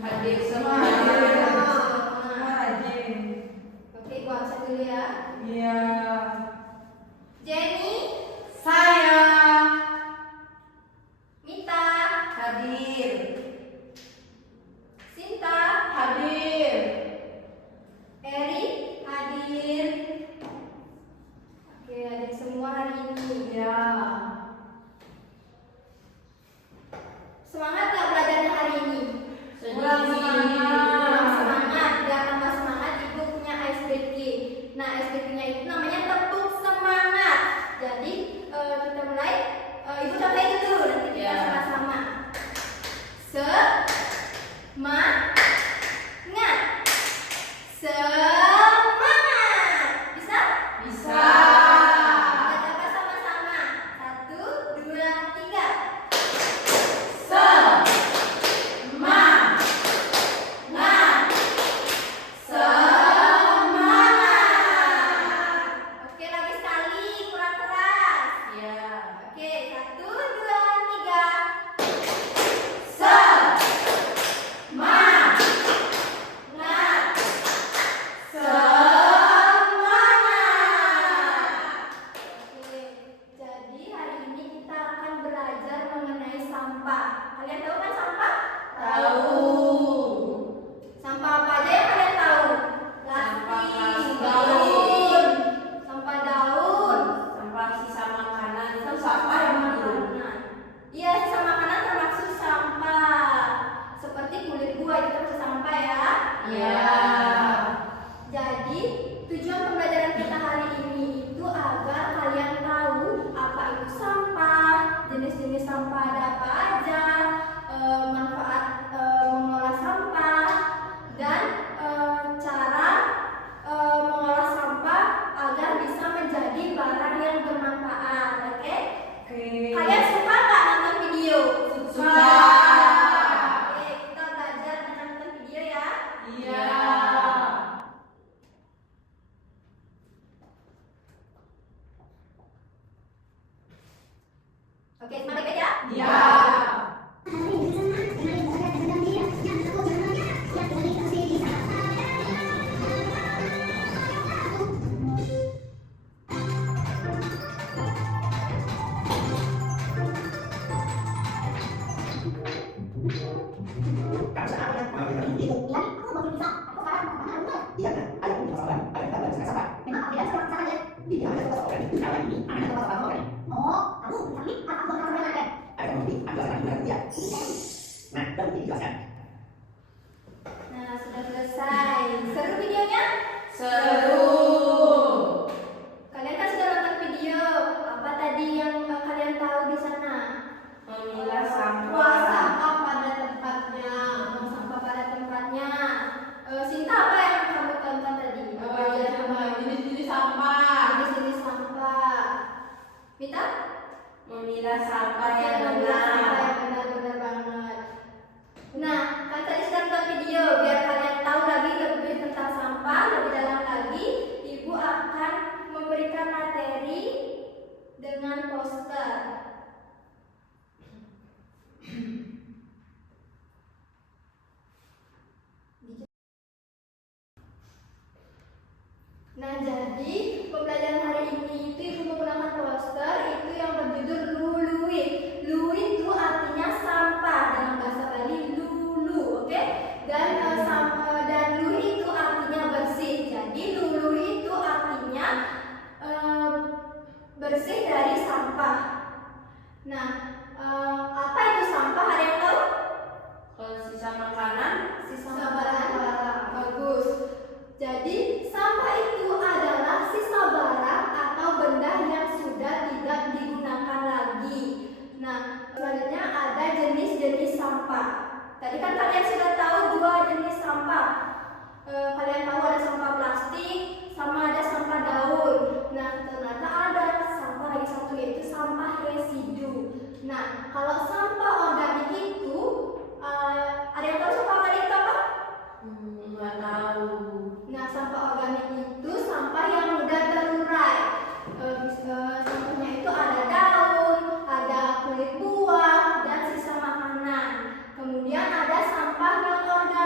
Hadir semua. Rajin. Oke, Ibu absen dulu ya. Iya. Jenny, Saya Mita, hadir. Sinta, Hadir. Eri, hadir. Oke, hadir semua hari ini. Ya. Semangat nggak belajarnya hari ini? Kurang Kurang semangat. semangat, biar tambah semangat Ibu punya ice breaking. Nah, ice breakingnya itu namanya tepuk semangat. Jadi kita mulai. Ibu cobain dulu, nanti kita Ya. sama-sama. Semangat, semangat. Bisa? Bisa. Kita coba sama-sama. 1, 2, 3. Semangat. Semangat. Oke, lagi sekali, kurang keras. Ya. Oke, 1, 2, 3. Semangat. Semangat. Oke, jadi hari ini kita akan belajar mengenai sampah. Kalian tahu kan sampah? Tahu. Sampah apa aja yang kalian tahu? Sampah Plastik, daun. sampah daun, Sampah sisa makanan itu sampah yang dulu. makanan. Iya, sisa makanan termasuk sampah. Seperti kulit buah itu termasuk sampah ya. Ya. Jadi, tujuan pembelajaran kita hari ini itu agar kalian tahu apa itu sampah, jenis-jenis sampah ada apa aja, manfaat mengolah sampah, dan cara mengolah sampah agar bisa menjadi barang yang bermanfaat. Oke? Oke. Kalian suka nggak nonton video? Suka. Oke, kita belajar dengan nonton video ya. Iya. Oke, semangat aja. Ya. Nah, sudah selesai. Seru videonya? Seru. Kalian kan sudah nonton video. Apa tadi yang kalian tahu di sana? Memilah sampah. Buang sampah pada tempatnya. Buang sampah pada tempatnya. Sinta, apa yang kamu tonton tadi? Apa aja? Jenis-jenis sampah. Jenis-jenis sampah. Mita? Memilah sampah Oke, yang memilah sampah benar. yang benar-benar banget. Nah, kan tadi sudah nonton video. Biar kalian tahu lagi lebih tentang sampah, lebih dalam lagi, Ibu akan memberikan materi dengan poster. Nah, jadi pembelajaran hari ini itu Ibu menggunakan poster itu yang berjudul Luluit. Luit itu artinya sampah dalam bahasa Bali lulu, oke? Dan dan luit itu artinya bersih. Jadi lulu itu artinya bersih dari sampah. Nah, apa itu sampah? Ada yang tahu? Kalau sisa makanan, Sisa barang. Bagus. Jadi sampah itu adalah sisa barang atau benda yang sudah tidak digunakan lagi. Nah, selanjutnya ada jenis-jenis sampah. Tadi kan kalian sudah tahu 2 jenis sampah. Kalian tahu ada sampah plastik sama ada sampah daun. Nah, ternyata ada sampah lagi satu yaitu sampah residu. Nah, kalau sampah organik itu ada yang tahu sampah organik itu apa? nggak tahu. Nah, sampah organik itu sampah yang mudah terurai. Sampahnya itu ada daun, ada kulit buah, dan sisa makanan. Kemudian ada sampah non organik.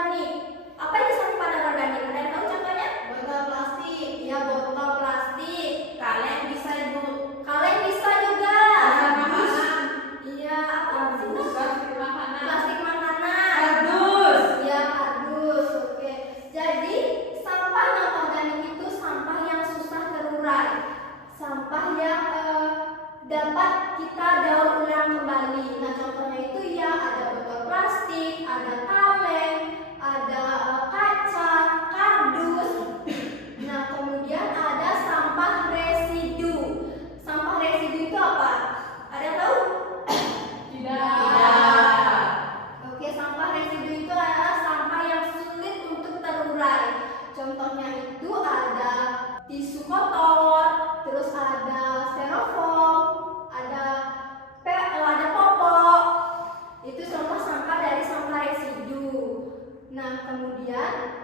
Nah, kemudian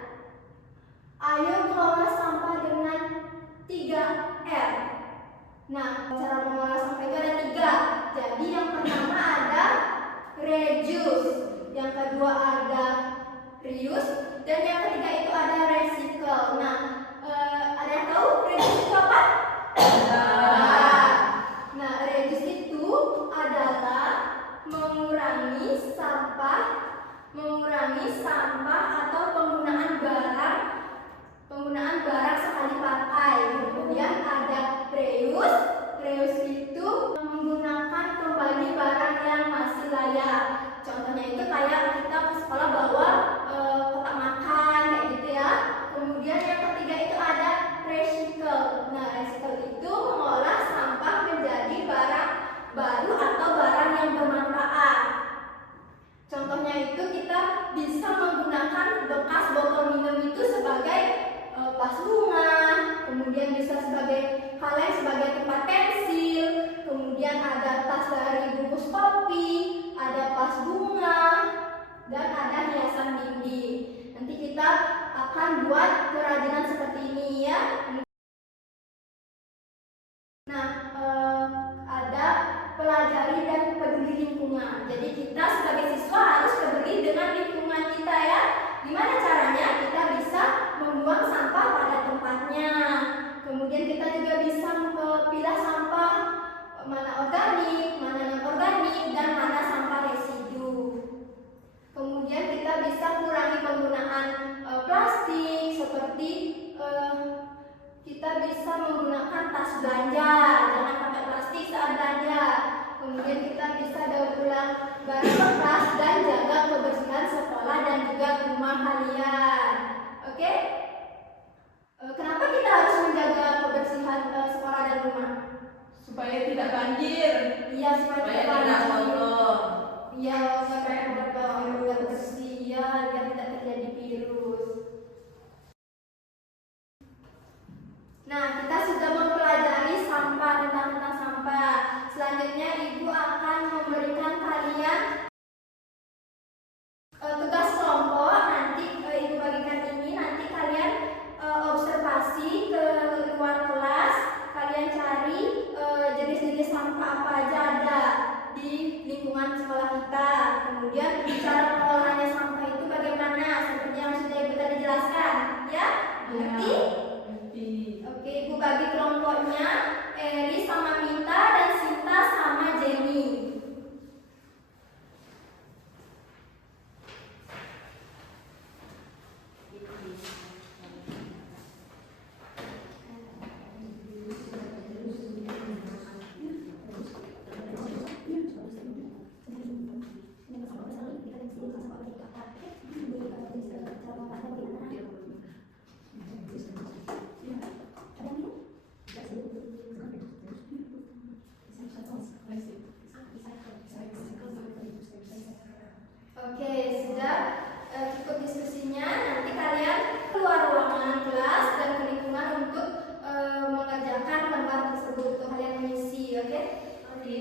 ayo kelola sampah dengan 3R. Nah, cara mengolah sampah itu ada 3. Jadi yang pertama ada reduce, yang kedua ada reuse, dan yang ketiga itu ada recycle. Nah, ada yang tahu reduce itu apa? Nah, reduce itu adalah mengurangi sampah atau penggunaan barang sekali pakai. Kemudian ada reuse itu menggunakan kembali barang yang masih layak. Contohnya itu kayak kita ke sekolah bawa kotak makan kayak gitu ya. Kemudian yang ketiga itu ada recycle. Nah, recycle itu mengolah sampah menjadi barang baru atau barang yang bermanfaat. Contohnya itu kita bisa menggunakan bekas botol minum itu sebagai vas bunga, kemudian bisa sebagai kaleng sebagai tempat pensil, kemudian ada tas dari bungkus kopi, ada vas bunga, dan ada hiasan dinding. Nanti kita akan buat kerajinan seperti ini ya. Nah, ada pelajari dan peduli lingkungan. Jadi kita sebagai siswa harus peduli dengan lingkungan kita ya. Gimana caranya? Kita bisa membuang sampah pada tempatnya. Kemudian kita juga bisa memilah sampah mana organik, mana non-organik, dan mana sampah residu. Kemudian kita bisa kurangi penggunaan plastik seperti kita bisa menggunakan tas belanja, jangan pakai plastik saat belanja. Kemudian kita bisa daur ulang barang bekas dan jaga kebersihan sekolah dan juga rumah kalian. Oke? Kenapa kita harus menjaga kebersihan sekolah dan rumah? Supaya tidak banjir. Iya, supaya tidak kotor. Iya, supaya tidak bersih ya, biar tidak terjadi virus. Nah, kita sudah mempelajari sampah, tentang sampah. Selanjutnya Ibu akan memberikan kalian tugas kelompok. Nanti Ibu bagikan ini, nanti kalian observasi ke luar kelas. Kalian cari jenis-jenis sampah apa aja ada di lingkungan sekolah kita. Kemudian cara pengolahannya sampah itu bagaimana, seperti yang sudah Ibu tadi jelaskan, ya? Ngerti? Oke, Ibu bagi kelompoknya Eri sama Mita dan Sinta sama Jenny. Oke, sudah cukup diskusinya. Nanti kalian keluar ruangan kelas dan ke lingkungan untuk mengerjakan lembar tersebut untuk kalian mengisi, oke? Oke.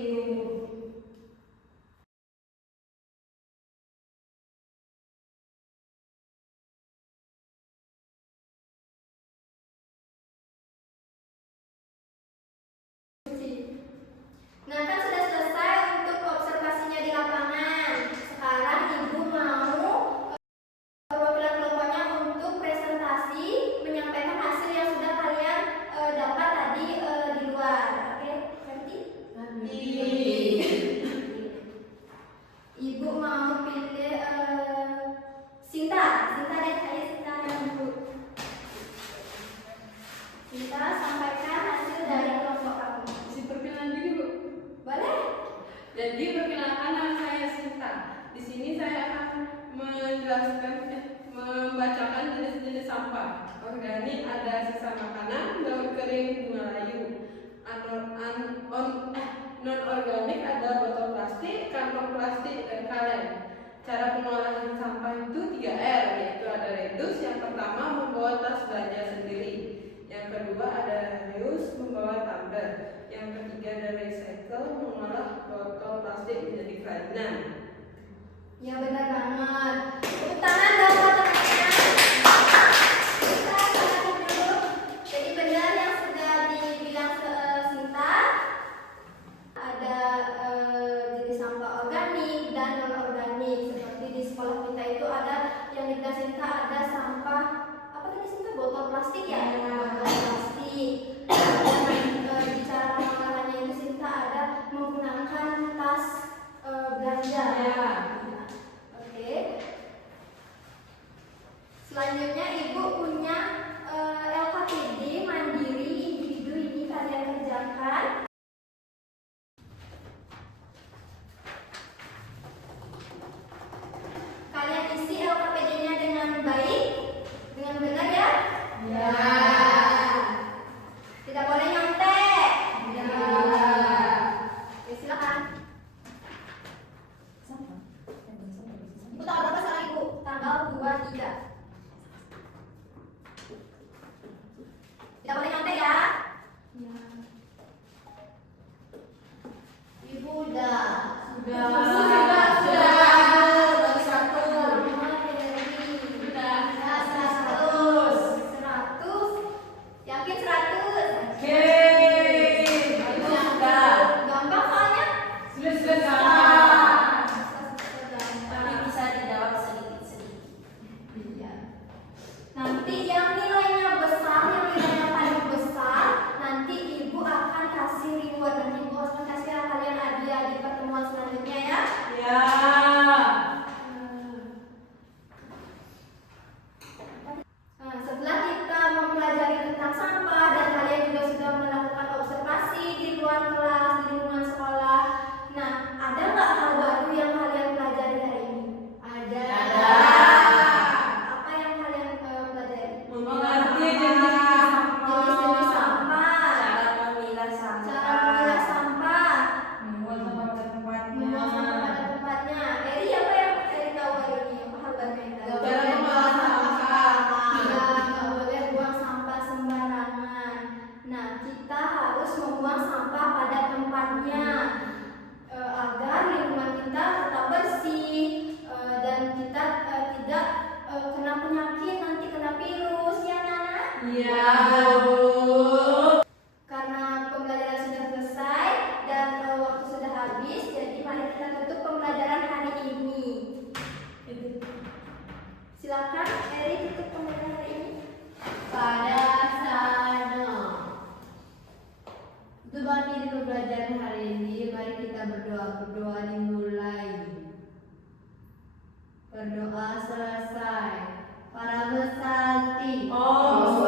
Nah, kan sudah selesai untuk observasinya di lapangan. Sekarang Ibu mau perwakilan kelompoknya untuk presentasi menyampaikan hasil yang sudah kalian dapat tadi di luar. Oke, ngerti? Ibu mau pilih Sinta deh, ayo Sinta yang Ibu. Sinta sampaikan hasil dari kelompok kamu. Si perkenalan diri, Bu. Boleh? Jadi perkenalkan, nama saya Sinta. Di sini saya akan membacakan jenis-jenis sampah. Organik ada sisa makanan, daun kering, bunga layu. Non-organik ada botol plastik, kantong plastik, dan kaleng. Cara pengolahan sampah itu 3R, yaitu ada reduce. Yang pertama membawa tas belanja sendiri. Yang kedua ada reuse, membawa tumbler. Yang ketiga ada recycle, mengolah botol plastik menjadi kerajinan. Ya, benar banget. Tepuk tangan dan kata plastik ya, Iya. botol plastik. Dan di cara pengolahannya itu Sinta ada menggunakan tas belanja. Iya. Oke. Selanjutnya Ibu punya LKPD mandiri individu, ini kalian kerjakan. Kalian isi LKPD-nya dengan baik, dengan benar ya? Ya. Tidak boleh nyontek. Ya. Oke, silakan. Ibu tanggal berapa sekarang Ibu? Tanggal 23. Tidak boleh nyontek ya? Ibu udah. Sudah. Sudah. Baru satu. Sudah. 100. Yakin 100? Oke. Itu sudah. Gampang soalnya. Sudah. Tapi bisa dijawab sedikit-sedikit. Iya. Nanti yang nilainya besar, yang nilainya paling besar, nanti Ibu akan kasih reward. Nanti Ibu akan kasih kalian hadiah di pertemuan selanjutnya ya. Ya. Nah, setelah kita mempelajari tentang sampah dan kalian juga sudah melakukan observasi di luar kelas, di lingkungan sekolah. Nah, ada nggak hal baru yang kalian pelajari hari ini? Ada. Apa yang kalian pelajari? Mengerti Jenis-jenis sampah, Cara memilah sampah. cara memilah sampah, Membuat sampah pada tempatnya. membuang sampah pada tempatnya. Eri, apa yang Eri tahu hari ini? Apa hal baru yang tahu? Cara mengolah sampah. Nggak boleh buang sampah sembarangan. Nah, kita harus membuang sampah pada tempatnya agar lingkungan kita tetap bersih dan kita tidak kena penyakit, nanti kena virus ya Nana. Iya. Karena pembelajaran sudah selesai dan waktu sudah habis, jadi mari kita tutup pembelajaran hari ini. Silakan Eri tutup pembelajaran hari ini. Pada sana. Untuk mengakhiri pembelajaran hari ini, mari kita berdoa. Berdoa dimulai. Berdoa selesai. Para pesanti. Om